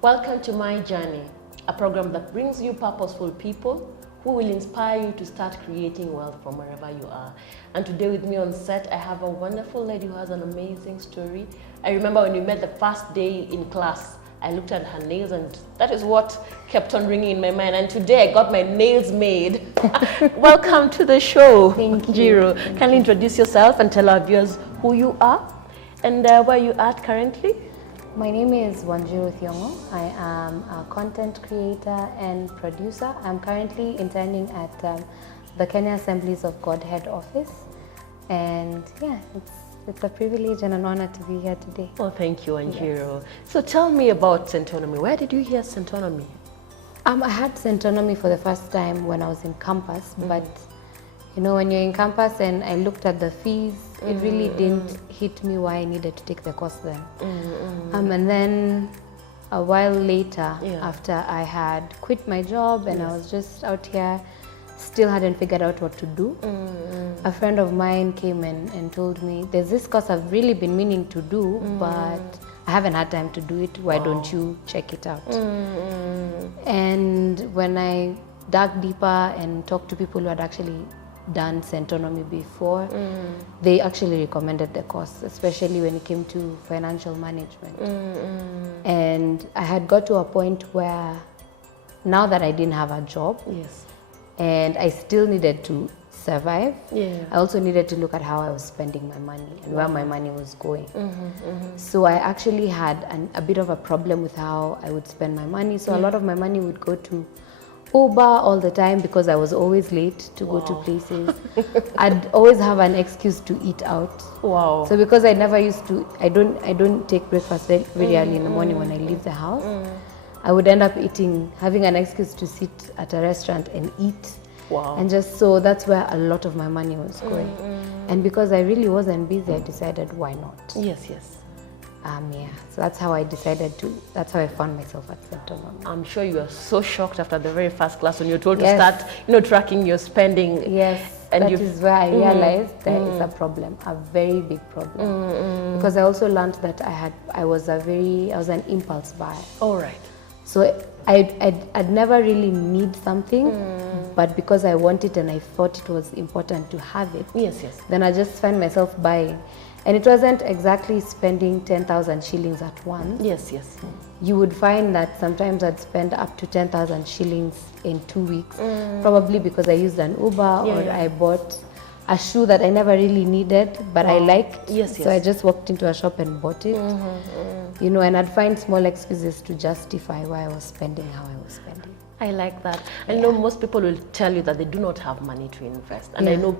Welcome to My Journey, a program that brings you purposeful people who will inspire you to start creating wealth from wherever you are. And today with me on set, I have a wonderful lady who has an amazing story. I remember when we met the first day in class, I looked at her nails and that is what kept on ringing in my mind. And today I got my nails made. Welcome to the show, Wanjiru. Can you introduce yourself and tell our viewers who you are and where you are currently? My name is Wanjiru Thiong'o. I am a content creator and producer. I'm currently interning at the Kenya Assemblies of God head office. And yeah, it's a privilege and an honor to be here today. Oh, thank you, Wanjiru. Yes. So tell me about Centonomy. Where did you hear Centonomy? I had Centonomy for the first time when I was in campus, but you know, when you're in campus and I looked at the fees, it really didn't hit me why I needed to take the course then. And then a while later, after I had quit my job and I was just out here, still hadn't figured out what to do, a friend of mine came and told me, there's this course I've really been meaning to do, but I haven't had time to do it. Why don't you check it out? And when I dug deeper and talked to people who had actually done Centonomy before, they actually recommended the course, especially when it came to financial management. And I had got to a point where now that I didn't have a job, and I still needed to survive, I also needed to look at how I was spending my money and where my money was going. So I actually had a bit of a problem with how I would spend my money. So a lot of my money would go to Uber all the time because I was always late to go to places. I'd always have an excuse to eat out. So because I never used to, I don't take breakfast very early in the morning when I leave the house. I would end up having an excuse to sit at a restaurant and eat. And just so that's where a lot of my money was going. And because I really wasn't busy, I decided why not? So that's how I that's how I found myself at Centonomy. I'm sure you were so shocked after the very first class when you were told to start, tracking your spending. And that is where I realized there is a problem, a very big problem. Because I also learned that I was an impulse buyer. So I'd never really need something, but because I want it and I thought it was important to have it, then I just find myself buying. And it wasn't exactly spending 10,000 shillings at once. You would find that sometimes I'd spend up to 10,000 shillings in 2 weeks, probably because I used an Uber or I bought a shoe that I never really needed, but I liked. So I just walked into a shop and bought it. And I'd find small excuses to justify why I was spending how I was spending. I like that. I know most people will tell you that they do not have money to invest. And I know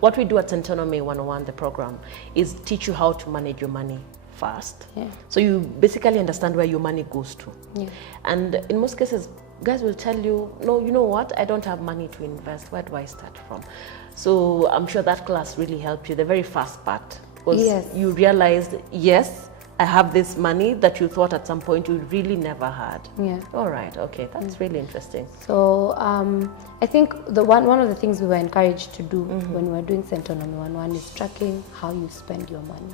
what we do at Centonomy 101, the program, is teach you how to manage your money fast. So you basically understand where your money goes to. And in most cases, guys will tell you, no, you know what? I don't have money to invest. Where do I start from? So I'm sure that class really helped you. The very first part was you realized, I have this money that you thought at some point you really never had. All right, okay, that's really interesting. So I think one of the things we were encouraged to do when we were doing Centonomy 101 is tracking how you spend your money.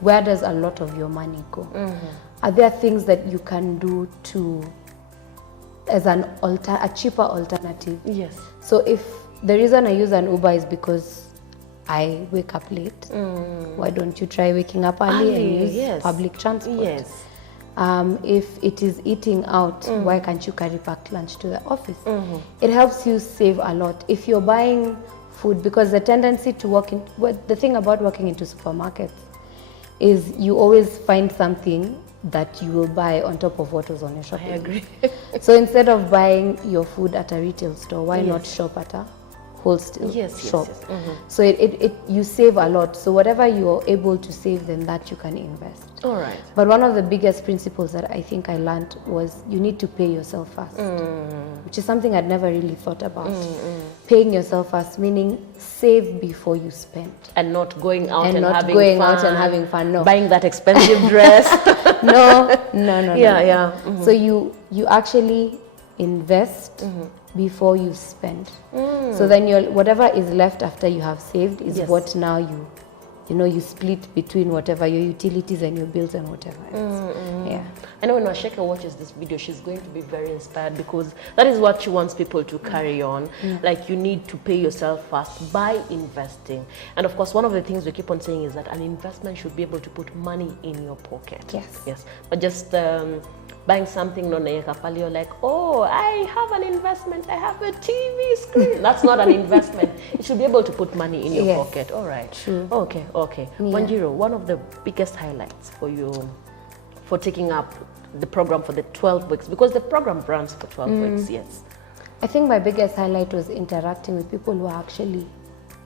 Where does a lot of your money go? Are there things that you can do as a cheaper alternative? So if the reason I use an Uber is because I wake up late, why don't you try waking up early and use public transport? If it is eating out, why can't you carry packed lunch to the office? It helps you save a lot. If you're buying food, because the tendency to the thing about walking into supermarkets is you always find something that you will buy on top of what was on your shopping. I agree. So instead of buying your food at a retail store, why not shop at a wholesale shop? So you save a lot. So whatever you're able to save, then that you can invest. But one of the biggest principles that I think I learned was you need to pay yourself first, which is something I'd never really thought about. Paying yourself first, meaning save before you spend. And not going out and having fun. No. Buying that expensive dress. No. So you actually invest before you spend. So then whatever is left after you have saved is what now you know, you split between whatever your utilities and your bills and whatever else. Yeah. I know when Washeka watches this video, she's going to be very inspired, because that is what she wants people to carry on. Like, you need to pay yourself first by investing. And of course, one of the things we keep on saying is that an investment should be able to put money in your pocket. Yes. Yes. But just buying something you're like, oh, I have an investment, I have a TV screen. That's not an investment. You should be able to put money in your pocket. All right. True. Okay. Wanjiru, one of the biggest highlights for you for taking up the program for the 12 weeks, because the program runs for 12 weeks, yes. I think my biggest highlight was interacting with people who are actually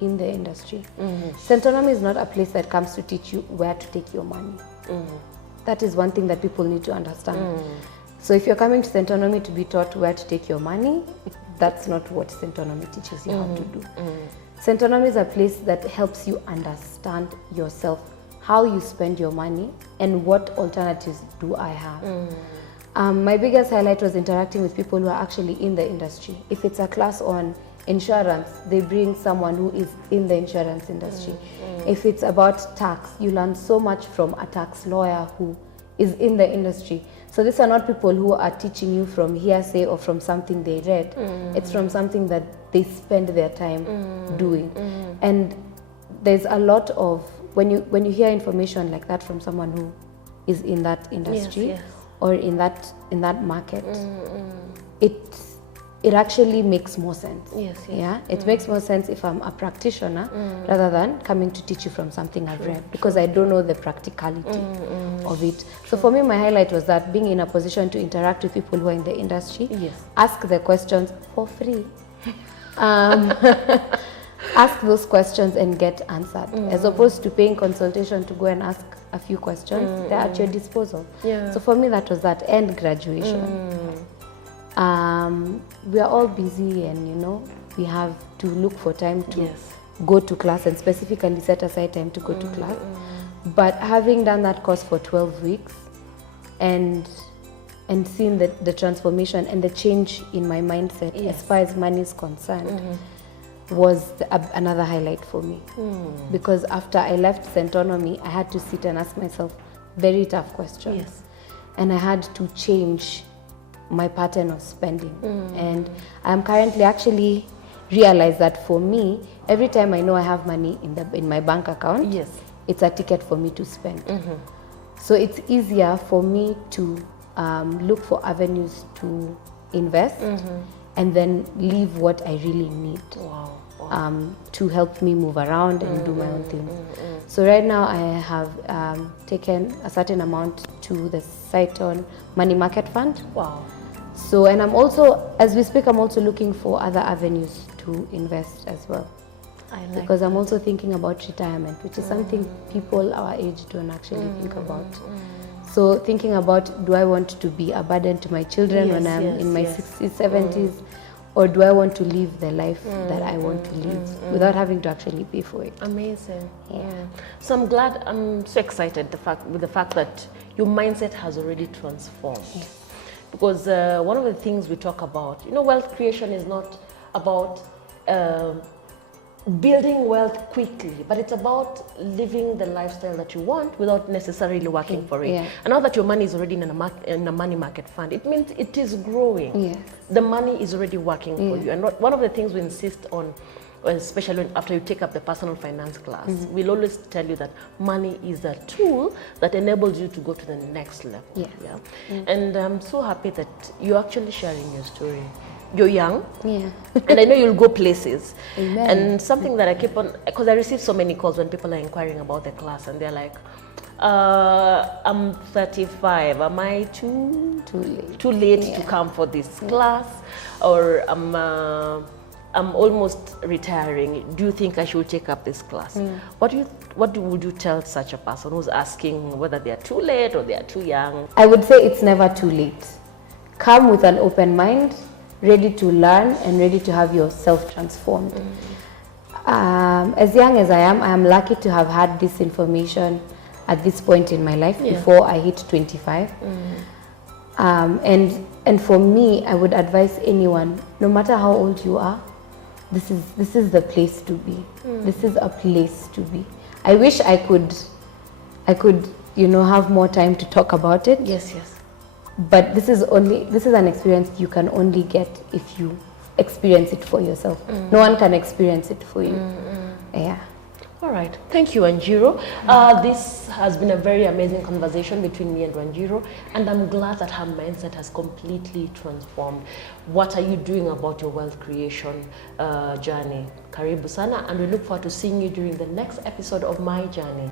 in the industry. Centonomy is not a place that comes to teach you where to take your money. That is one thing that people need to understand. So if you're coming to Centonomy to be taught where to take your money, that's not what Centonomy teaches you how to do. Centonomy is a place that helps you understand yourself, how you spend your money, and what alternatives do I have. My biggest highlight was interacting with people who are actually in the industry. If it's a class on insurance, they bring someone who is in the insurance industry. If it's about tax, you learn so much from a tax lawyer who is in the industry. So these are not people who are teaching you from hearsay or from something they read. It's from something that they spend their time doing. And there's a lot of, when you hear information like that from someone who is in that industry or in that market, it actually makes more sense. Yeah, it makes more sense if I'm a practitioner rather than coming to teach you from something I've read, because I don't know the practicality of it. So for me, my highlight was that being in a position to interact with people who are in the industry, ask the questions for free. Ask those questions and get answered, as opposed to paying consultation to go and ask a few questions. They're at your disposal. So for me, that was that, and graduation. We are all busy, and you know, we have to look for time to go to class, and specifically set aside time to go to class. But having done that course for 12 weeks and seeing the transformation and the change in my mindset as far as money is concerned was another highlight for me. Because after I left Centonomy, I had to sit and ask myself very tough questions. And I had to change my pattern of spending. And I'm currently actually realized that for me, every time I know I have money in my bank account, it's a ticket for me to spend. So it's easier for me to look for avenues to invest and then leave what I really need to help me move around and do my own things. So right now I have taken a certain amount to the Centonomy money market fund. So, and I'm also, as we speak, I'm also looking for other avenues to invest as well. Because I'm also thinking about retirement, which is something people our age don't actually think about. So thinking about, do I want to be a burden to my children when I'm in my 60s, 70s, or do I want to live the life that I want to live without having to actually pay for it? Amazing. So I'm glad, I'm so excited with the fact that your mindset has already transformed. Because one of the things we talk about, you know, wealth creation is not about building wealth quickly, but it's about living the lifestyle that you want without necessarily working for it. And now that your money is already in a money market fund, it means it is growing. The money is already working for you. And one of the things we insist on, especially after you take up the personal finance class, we'll always tell you that money is a tool that enables you to go to the next level. And I'm so happy that you're actually sharing your story. You're young, and I know you'll go places. And something that I keep on, because I receive so many calls when people are inquiring about the class, and they're like, I'm 35, am I too late to come for this class? Or I'm almost retiring, do you think I should take up this class? What would you tell such a person who's asking whether they are too late or they are too young? I would say it's never too late. Come with an open mind, ready to learn and ready to have yourself transformed. As young as I am lucky to have had this information at this point in my life before I hit 25. And for me, I would advise anyone, no matter how old you are, this is the place to be. This is a place to be. I wish I could, you know, have more time to talk about it. Yes, yes. But this is an experience you can only get if you experience it for yourself. No one can experience it for you. Yeah. All right. Thank you, Wanjiru. This has been a very amazing conversation between me and Wanjiru, and I'm glad that her mindset has completely transformed. What are you doing about your wealth creation journey? Karibu sana, and we look forward to seeing you during the next episode of My Journey.